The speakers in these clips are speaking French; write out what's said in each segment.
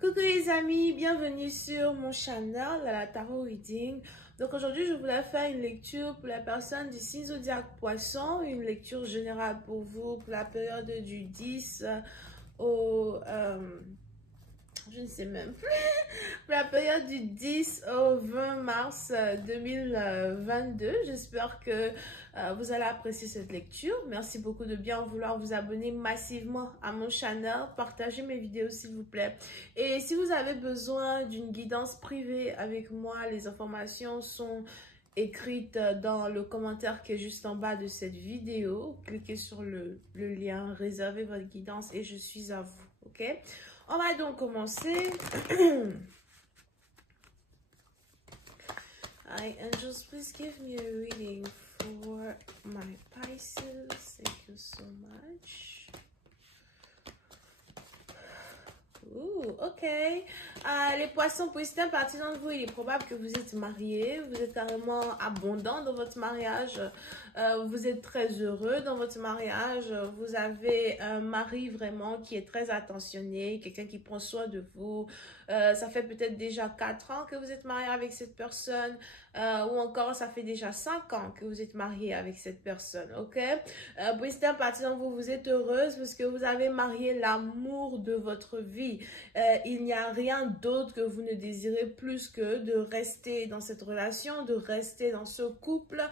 Coucou les amis, bienvenue sur mon channel à la Tarot Reading. Donc aujourd'hui je voulais faire une lecture pour la personne du signe zodiaque Poisson, une lecture générale pour vous pour la période du 10 au... je ne sais même plus, pour la période du 10 au 20 mars 2022. J'espère que vous allez apprécier cette lecture. Merci beaucoup de bien vouloir vous abonner massivement à mon channel. Partagez mes vidéos s'il vous plaît. Et si vous avez besoin d'une guidance privée avec moi, les informations sont écrites dans le commentaire qui est juste en bas de cette vidéo. Cliquez sur le lien, réservez votre guidance et je suis à vous. Ok? On va donc commencer. Hi, angels, please give me a reading for my Pisces. Thank you so much. Ooh, ok. Les poissons, pour certains partie d'entre vous, il est probable que vous êtes mariés, vous êtes carrément abondant dans votre mariage, vous êtes très heureux dans votre mariage, vous avez un mari vraiment qui est très attentionné, quelqu'un qui prend soin de vous. Ça fait peut-être déjà 4 ans que vous êtes marié avec cette personne, ou encore ça fait déjà 5 ans que vous êtes marié avec cette personne, ok? Pour certains partie d'entre vous, vous êtes heureuse parce que vous avez marié l'amour de votre vie. Il n'y a rien d'autre que vous ne désirez plus que de rester dans cette relation, de rester dans ce couple.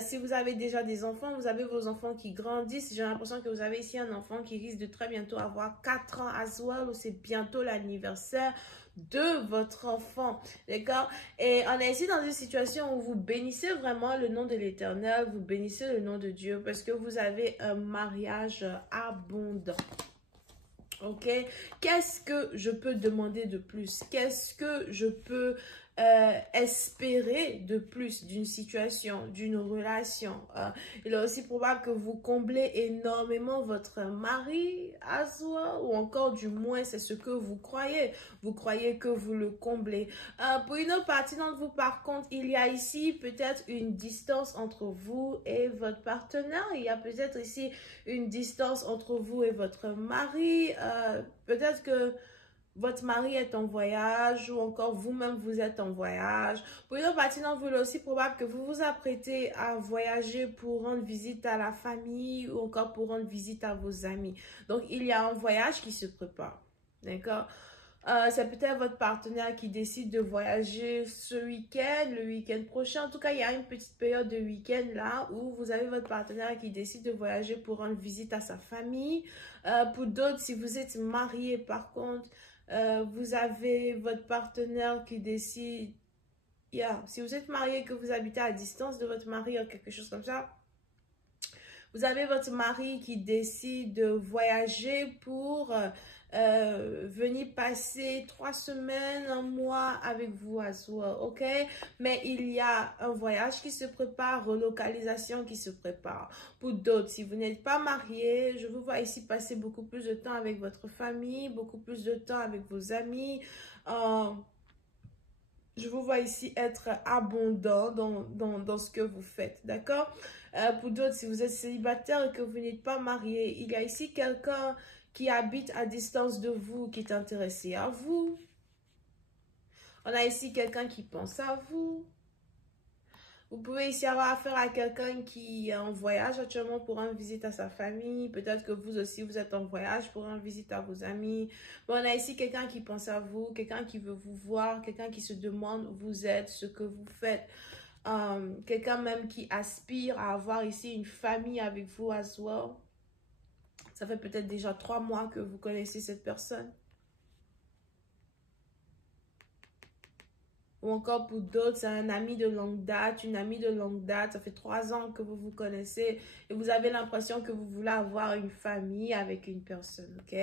Si vous avez déjà des enfants, vous avez vos enfants qui grandissent. J'ai l'impression que vous avez ici un enfant qui risque de très bientôt avoir 4 ans as well, ou c'est bientôt l'anniversaire de votre enfant, d'accord? Et on est ici dans une situation où vous bénissez vraiment le nom de l'Éternel, vous bénissez le nom de Dieu parce que vous avez un mariage abondant. Ok, qu'est-ce que je peux demander de plus? Qu'est-ce que je peux espérer de plus d'une situation, d'une relation? Il est aussi probable que vous comblez énormément votre mari à soi, ou encore du moins c'est ce que vous croyez. Vous croyez que vous le comblez. Pour une autre partie d'entre vous, par contre, il y a ici peut-être une distance entre vous et votre partenaire. Il y a peut-être ici une distance entre vous et votre mari. Peut-être que votre mari est en voyage ou encore vous-même vous êtes en voyage. Pour une autre partie d'entre vous, il est aussi probable que vous vous apprêtez à voyager pour rendre visite à la famille ou encore pour rendre visite à vos amis. Donc, il y a un voyage qui se prépare. D'accord? C'est peut-être votre partenaire qui décide de voyager ce week-end, le week-end prochain. En tout cas, il y a une petite période de week-end là où vous avez votre partenaire qui décide de voyager pour rendre visite à sa famille. Pour d'autres, si vous êtes marié par contre, vous avez votre partenaire qui décide, si vous êtes marié et que vous habitez à distance de votre mari ou quelque chose comme ça, vous avez votre mari qui décide de voyager pour venir passer 3 semaines, un mois avec vous à soi, ok? Mais il y a un voyage qui se prépare, relocalisation qui se prépare. Pour d'autres, si vous n'êtes pas marié, je vous vois ici passer beaucoup plus de temps avec votre famille, beaucoup plus de temps avec vos amis. Je vous vois ici être abondant dans ce que vous faites, d'accord? Pour d'autres, si vous êtes célibataire et que vous n'êtes pas marié, il y a ici quelqu'un qui habite à distance de vous, qui est intéressé à vous. On a ici quelqu'un qui pense à vous. Vous pouvez ici avoir affaire à quelqu'un qui est en voyage actuellement pour rendre visite à sa famille. Peut-être que vous aussi, vous êtes en voyage pour rendre visite à vos amis. Bon, on a ici quelqu'un qui pense à vous, quelqu'un qui veut vous voir, quelqu'un qui se demande où vous êtes, ce que vous faites. Quelqu'un même qui aspire à avoir ici une famille avec vous as well. Ça fait peut-être déjà 3 mois que vous connaissez cette personne. Ou encore pour d'autres, c'est un ami de longue date, une amie de longue date. Ça fait 3 ans que vous vous connaissez et vous avez l'impression que vous voulez avoir une famille avec une personne, ok?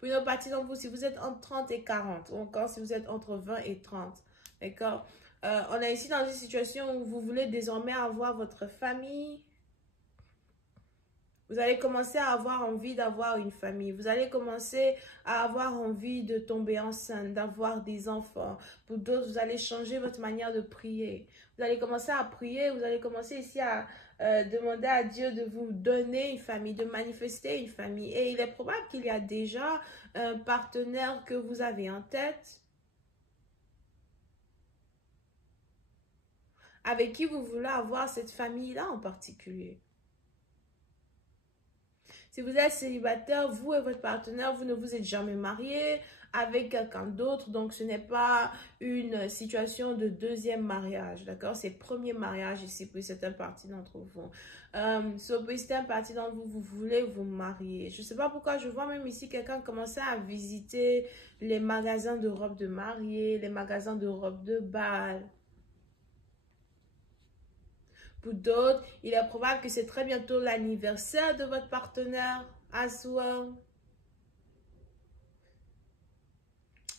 Pour une autre partie d'entre vous, si vous êtes entre 30 et 40, ou encore si vous êtes entre 20 et 30, d'accord? On est ici dans une situation où vous voulez désormais avoir votre famille. Vous allez commencer à avoir envie d'avoir une famille. Vous allez commencer à avoir envie de tomber enceinte, d'avoir des enfants. Pour d'autres, vous allez changer votre manière de prier. Vous allez commencer à prier, vous allez commencer ici à demandez à Dieu de vous donner une famille, de manifester une famille. Et il est probable qu'il y a déjà un partenaire que vous avez en tête, avec qui vous voulez avoir cette famille-là en particulier. Si vous êtes célibataire, vous et votre partenaire, vous ne vous êtes jamais marié avec quelqu'un d'autre. Donc, ce n'est pas une situation de deuxième mariage, d'accord? C'est premier mariage ici pour certaines parties d'entre vous. Pour certaines parties d'entre vous, vous voulez vous marier. Je ne sais pas pourquoi, je vois même ici quelqu'un commencer à visiter les magasins de robes de mariée, les magasins de robes de bal. Pour d'autres, il est probable que c'est très bientôt l'anniversaire de votre partenaire as well.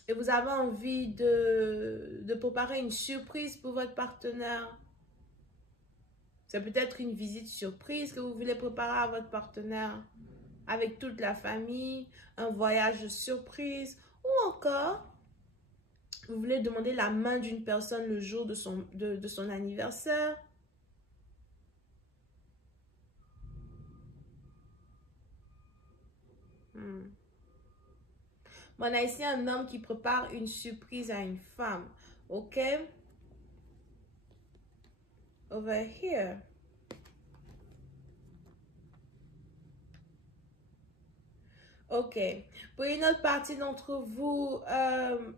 Et vous avez envie de préparer une surprise pour votre partenaire. C'est peut-être une visite surprise que vous voulez préparer à votre partenaire avec toute la famille, un voyage surprise ou encore vous voulez demander la main d'une personne le jour de son anniversaire. On a ici un homme qui prépare une surprise à une femme. Ok? Over here. Ok. Pour une autre partie d'entre vous,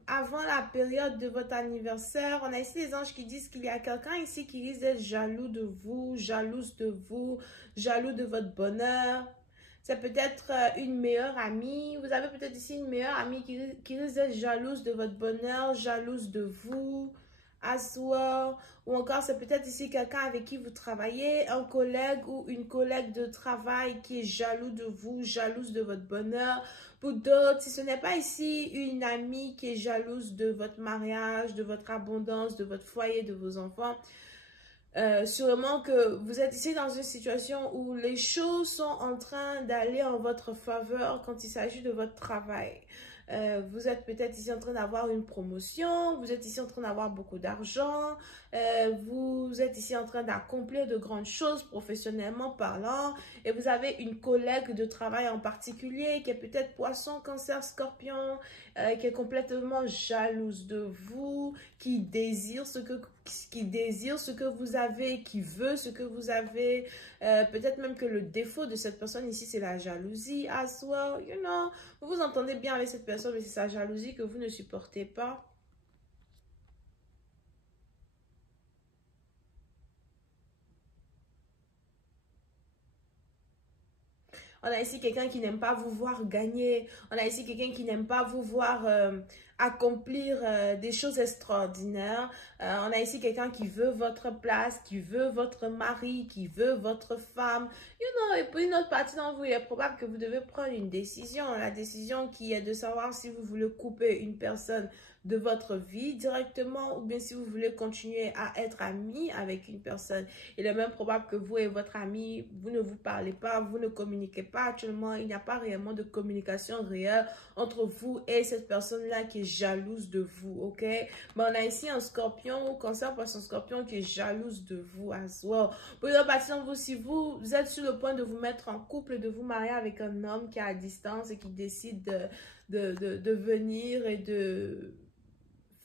avant la période de votre anniversaire, on a ici les anges qui disent qu'il y a quelqu'un ici qui risque d'être jaloux de vous, jalouse de vous, jaloux de votre bonheur. C'est peut-être une meilleure amie. Vous avez peut-être ici une meilleure amie qui risque d'être jalouse de votre bonheur, jalouse de vous, as well. Ou encore, c'est peut-être ici quelqu'un avec qui vous travaillez, un collègue ou une collègue de travail qui est jaloux de vous, jalouse de votre bonheur. Pour d'autres, si ce n'est pas ici une amie qui est jalouse de votre mariage, de votre abondance, de votre foyer, de vos enfants, sûrement que vous êtes ici dans une situation où les choses sont en train d'aller en votre faveur quand il s'agit de votre travail. Vous êtes peut-être ici en train d'avoir une promotion, vous êtes ici en train d'avoir beaucoup d'argent, vous êtes ici en train d'accomplir de grandes choses professionnellement parlant et vous avez une collègue de travail en particulier qui est peut-être poisson, cancer, scorpion, qui est complètement jalouse de vous, qui désire ce que vous avez, qui veut ce que vous avez. Peut-être même que le défaut de cette personne ici, c'est la jalousie as well, you know. Vous vous entendez bien avec cette personne, mais c'est sa jalousie que vous ne supportez pas. On a ici quelqu'un qui n'aime pas vous voir gagner. On a ici quelqu'un qui n'aime pas vous voir accomplir des choses extraordinaires. On a ici quelqu'un qui veut votre place, qui veut votre mari, qui veut votre femme. You know, et pour une autre partie d'entre vous, il est probable que vous devez prendre une décision. La décision qui est de savoir si vous voulez couper une personne de votre vie directement ou bien si vous voulez continuer à être ami avec une personne. Il est même probable que vous et votre ami, vous ne vous parlez pas, vous ne communiquez pas actuellement. Il n'y a pas réellement de communication réelle entre vous et cette personne-là qui est jalouse de vous, ok? Mais on a ici un scorpion ou cancer poisson scorpion qui est jalouse de vous as well. Pour une partie d'entre vous, si vous êtes sur le point de vous mettre en couple, de vous marier avec un homme qui est à distance et qui décide de venir et de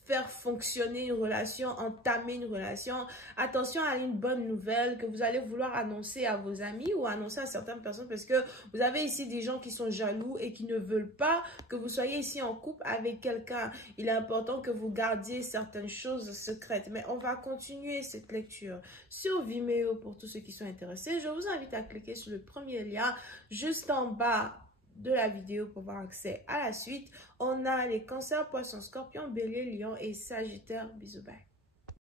faire fonctionner une relation, entamer une relation. Attention à une bonne nouvelle que vous allez vouloir annoncer à vos amis ou annoncer à certaines personnes parce que vous avez ici des gens qui sont jaloux et qui ne veulent pas que vous soyez ici en couple avec quelqu'un. Il est important que vous gardiez certaines choses secrètes. Mais on va continuer cette lecture sur Vimeo pour tous ceux qui sont intéressés. Je vous invite à cliquer sur le premier lien juste en bas de la vidéo pour avoir accès à la suite. On a les cancers, poissons, scorpions, bélier, lion et sagittaire. Bisous, bye.